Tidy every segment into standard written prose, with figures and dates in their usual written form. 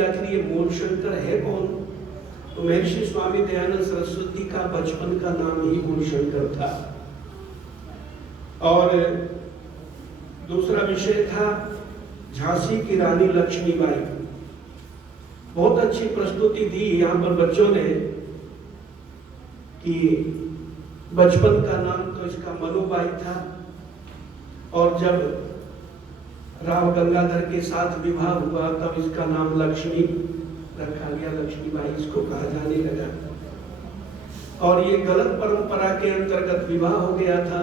आखिर ये मूल शंकर है कौन? तो महर्षि स्वामी दयानंद सरस्वती का बचपन का नाम ही मूल शंकर था। और दूसरा विषय था झांसी की रानी लक्ष्मीबाई। बहुत अच्छी प्रस्तुति दी यहाँ पर बच्चों ने कि बचपन का नाम तो इसका मनुबाई था, और जब राव गंगाधर के साथ विवाह हुआ तब इसका नाम लक्ष्मी रखा गया, लक्ष्मीबाई इसको कहा जाने लगा। और ये गलत परंपरा के अंतर्गत विवाह हो गया था।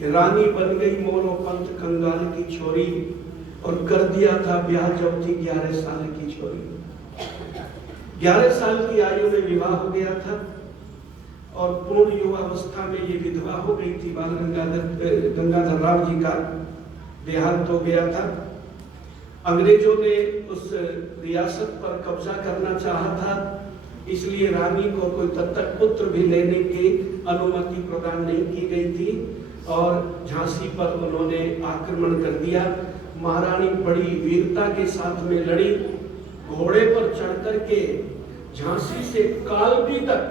ये रानी बन गई मोरो पंथ कंगाल की छोरी, और कर दिया था ब्याह जब थी 11 साल की छोरी। 11 साल की आयु में विवाह हो गया था और पूर्ण युवावस्था में ये विधवा हो गई थी। बाल गंगाधर राव जी का देहांत हो गया था। अंग्रेजों ने उस रियासत पर कब्जा करना चाहा था, इसलिए रानी को कोई दत्तक पुत्र भी लेने की अनुमति प्रदान नहीं की गई थी, और झांसी पर उन्होंने आक्रमण कर दिया। महारानी बड़ी वीरता के साथ में लड़ी। घोड़े पर चढ़ करके झांसी से कालपी तक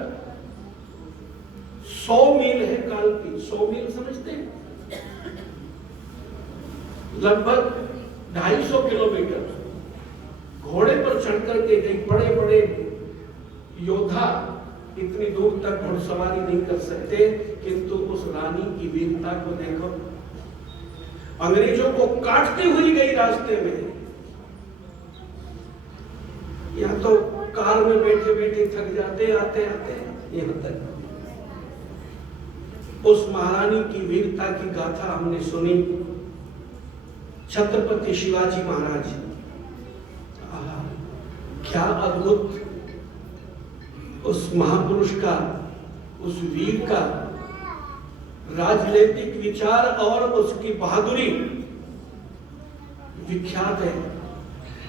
100 मील है। कालपी 100 मील समझते हैं? लगभग 250 किलोमीटर घोड़े पर चढ़ करके गई। बड़े बड़े योद्धा इतनी दूर तक घुड़सवारी नहीं कर सकते, किंतु उस रानी की वीरता को देखो। अंग्रेजों को काटती हुई गई रास्ते में। यहाँ तो कार में बैठे बैठे थक जाते आते आते यहाँ तक। उस महारानी की वीरता की गाथा हमने सुनी। छत्रपति शिवाजी महाराज, क्या अद्भुत उस महापुरुष का, उस वीर का राजनीतिक विचार और उसकी बहादुरी विख्यात है।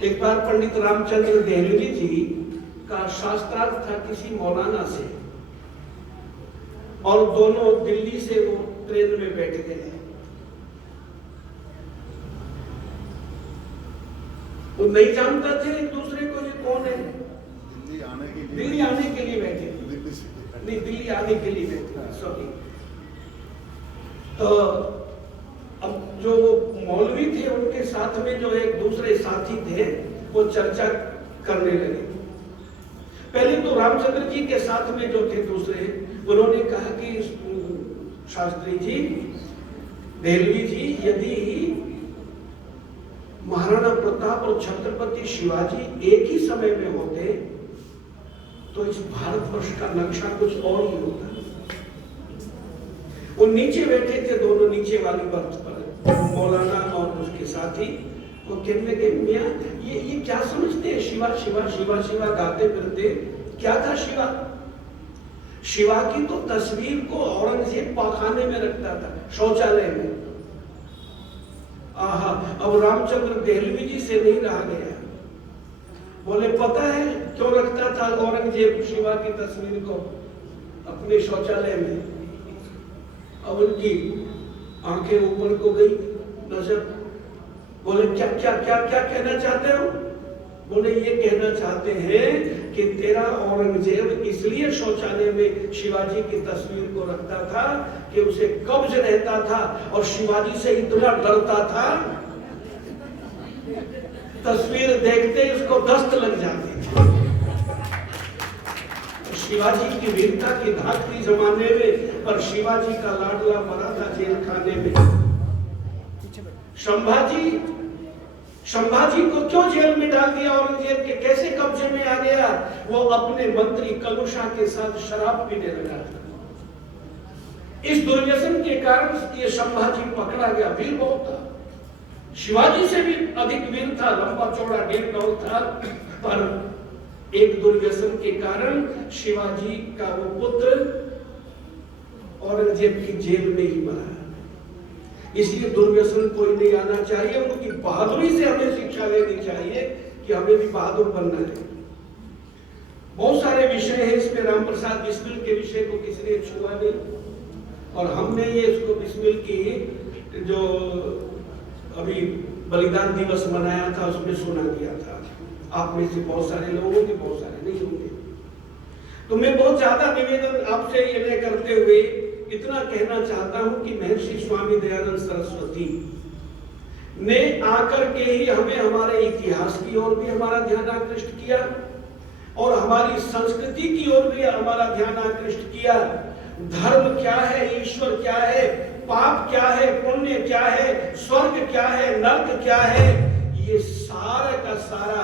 एक बार पंडित रामचंद्र देहलवी जी का शास्त्रार्थ था किसी मौलाना से, और दोनों दिल्ली से वो ट्रेन में बैठ गए। वो नहीं जानता थे एक दूसरे को ये कौन है। दिल्ली आने के लिए बैठे, नहीं दिल्ली आने के लिए बैठे, सॉरी। तो अब जो मौलवी थे उनके साथ में जो एक दूसरे साथी थे वो चर्चा करने लगे। पहले तो रामचंद्र जी के साथ में जो थे दूसरे, उन्होंने कहा कि शास्त्री जी, देहलवी जी, यदि महाराणा प्रताप और छत्रपति शिवाजी एक ही समय में होते तो इस भारतवर्ष का नक्शा कुछ और ही होता। वो नीचे बैठे थे, दोनों नीचे वाली बर्थ पर, मौलाना और उसके साथी। वो कहने लगे, मियां ये क्या समझते हैं? शिवा शिवा शिवा शिवा गाते फिरते, क्या था शिवा? शिवा की तो तस्वीर को औरंगजेब पाखाने में रखता था, शौचालय में। आहा, अब रामचंद्र देहलवी जी से नहीं रहा गया। बोले, पता है क्यों रखता था औरंगजेब शिवा की तस्वीर को अपने शौचालय में? अब उनकी आंखें ऊपर को गई नजर। बोले, क्या क्या क्या क्या कहना चाहते हो? बोले, ये कहना चाहते हैं कि तेरा औरंगजेब इसलिए शौचालय में शिवाजी की तस्वीर को रखता था कि उसे कब्ज रहता था और शिवाजी से इतना डरता था, तस्वीर देखते उसको दस्त लग जाती थी। शिवाजी की वीरता की धाकली जमाने में, पर शिवाजी का लाडला मरा था जेल खाने में। संभाजी को क्यों जेल में डाल दिया औरंगजेब के? कैसे कब्जे में आ गया? वो अपने मंत्री कलुषा के साथ शराब पीने लगा था। इस दुर्व्यसन के कारण ये संभाजी पकड़ा गया। वीर बहुत था, शिवाजी से भी अधिक वीर था, लंबा चौड़ा 1.5 गज था, पर एक दुर्व्यसन के कारण शिवाजी का वो पुत्र औरंगजेब की जेल में ही मरा। इसलिए दुर्व्यसन कोई नहीं आना चाहिए। उनकी बहादुरी से हमें शिक्षा लेनी चाहिए कि हमें भी बहादुर बनना है। बहुत सारे विषय हैं इसमें। राम प्रसाद बिस्मिल के विषय को किसी ने छुआ नहीं, और हमने ये इसको बिस्मिल की जो अभी बलिदान दिवस मनाया था उसमें सुना गया था। आप में से बहुत सारे लोग होंगे, बहुत सारे नहीं होंगे। तो मैं बहुत ज्यादा निवेदन आपसे ये करते हुए इतना कहना चाहता हूं कि महर्षि स्वामी दयानंद सरस्वती ने आकर के ही हमें हमारे इतिहास की ओर भी हमारा ध्यान आकृष्ट किया और हमारी संस्कृति की ओर भी हमारा ध्यान आकृष्ट किया। धर्म क्या है, ईश्वर क्या है, पाप क्या है, पुण्य क्या है, स्वर्ग क्या है, नरक क्या है, ये सारा का सारा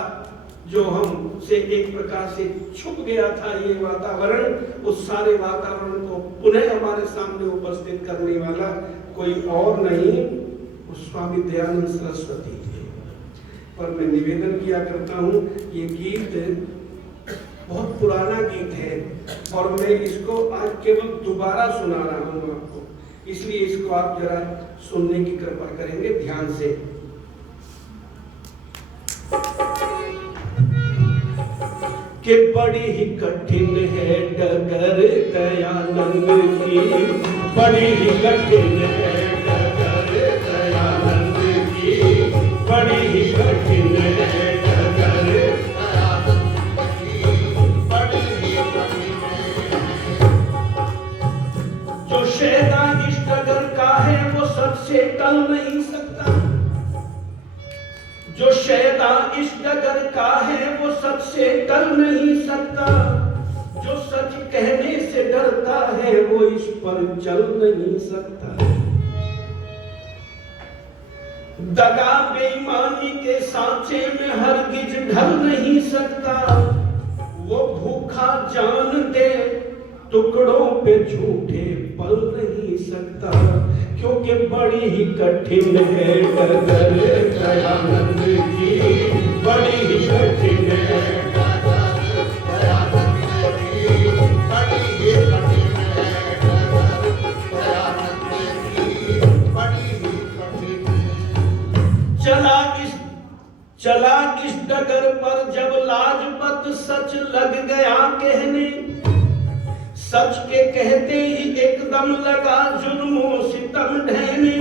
जो हमसे एक प्रकार से छुप गया था ये वातावरण, उस सारे वातावरण को पुनः हमारे सामने उपस्थित करने वाला कोई और नहीं, स्वामी दयानंद सरस्वती थे। पर मैं निवेदन किया करता हूँ, ये गीत बहुत पुराना गीत है और मैं इसको आज केवल दोबारा सुना रहा हूँ आपको, इसलिए इसको आप जरा सुनने की कृपा करेंगे ध्यान से। कि बड़ी ही कठिन है डगर दयानंद की, बड़ी ही कठिन है डगर दयानंद की, बड़ी ही कठिन है डगर दयानंद की, बड़ी ही कठिन है। जो शैतान इस डगर का है वो सबसे टल नहीं सकता, जो शैतान इस डगर का है वो सबसे डर नहीं सकता, जो सच कहने से डरता है वो इस पर चल नहीं सकता। दगा बेईमानी के सांचे में हरगिज ढल नहीं सकता, वो भूखा जान दे टुकड़ों पे झूठे पल नहीं सकता, क्योंकि बड़ी ही कठिन है डगर दयानंद की, बड़ी ही कठिन है डगर दयानंद की, बड़ी ही कठिन है डगर दयानंद की, बड़ी ही कठिन है। चला इस डगर पर जब लाजपत सच लग गया कहने, सच के कहते ही एकदम लगा जुल्मों सितम ढहने,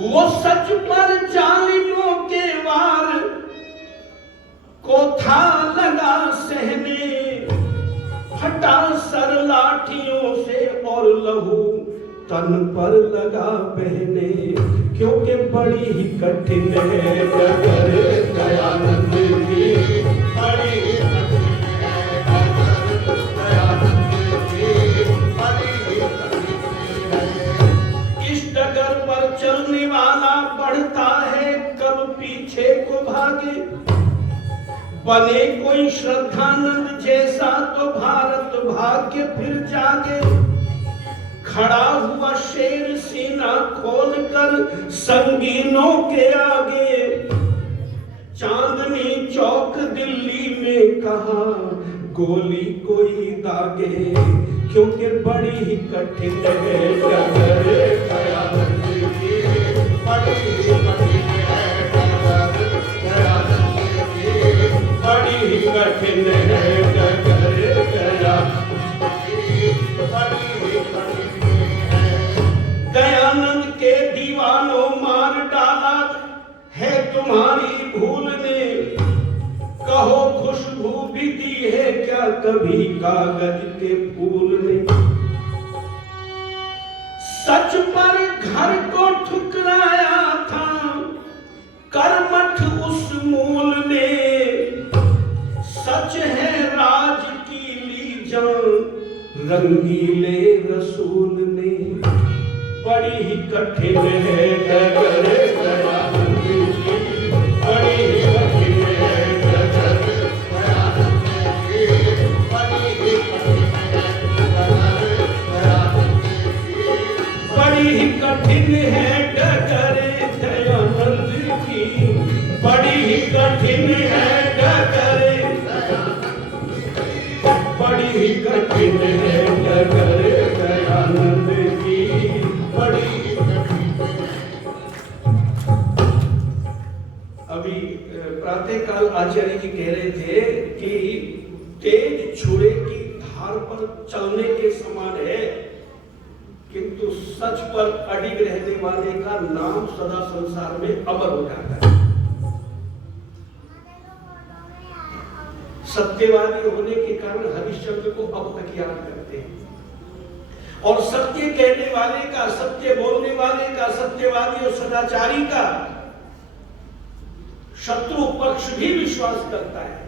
वो सच पर जालिमों के वार को था लगा सहने, हटा सर लाठियों से और लहू तन पर लगा बहने, क्योंकि बड़ी ही कठिन है डगर दयानंद की, बड़ी ही कठिन है डगर दयानंद की, बड़ी ही कठिन है। इस डगर पर चलने वाला बढ़ता है कब पीछे को भागे, बने कोई श्रद्धानंद जैसा तो भारत भाग्य फिर जागे। खड़ा हुआ शेर सीना खोलकर संगीनों के आगे, चांदनी चौक दिल्ली में कहा गोली कोई दागे, क्योंकि बड़ी ही कठिन है डगर दयानंद की, बड़ी ही कठिन है डगर दयानंद की, बड़ी ही कठिन है डगर दयानंद की, बड़ी ही कठिन है। दयानंद के दीवानों मार डाला है तुम्हारी भूल ने, कहो खुशबू भी दी है क्या कभी कागज के फूल ने। सच पर घर को ठुकराया था कर्मठ उस मूल ने, सच है राज की ली जान रंगीले रसूल ने। बड़ी ही कठिन है डगर दयानंद की, बड़ी ही कठिन है डगर दयानंद की, बड़ी ही कठिन है डगर दयानंद की, बड़ी ही कठिन है डगर दयानंद की, बड़ी ही कठिन है डगर दयानंद की, बड़ी ही कठिन है डगर दयानंद की, बड़ी ही कठिन है। अभी प्रातः काल आचार्य जी कह रहे थे कि तेज छुरे की धार पर चलने के समान है, किंतु सच पर अडिग रहने वाले का नाम सदा संसार में अमर हो जाता है। सत्यवादी होने के कारण हरिश्चंद्र को अब तक याद करते हैं। और सत्य कहने वाले का, सत्य बोलने वाले का, सत्यवादी और सदाचारी का शत्रु पक्ष भी विश्वास करता है।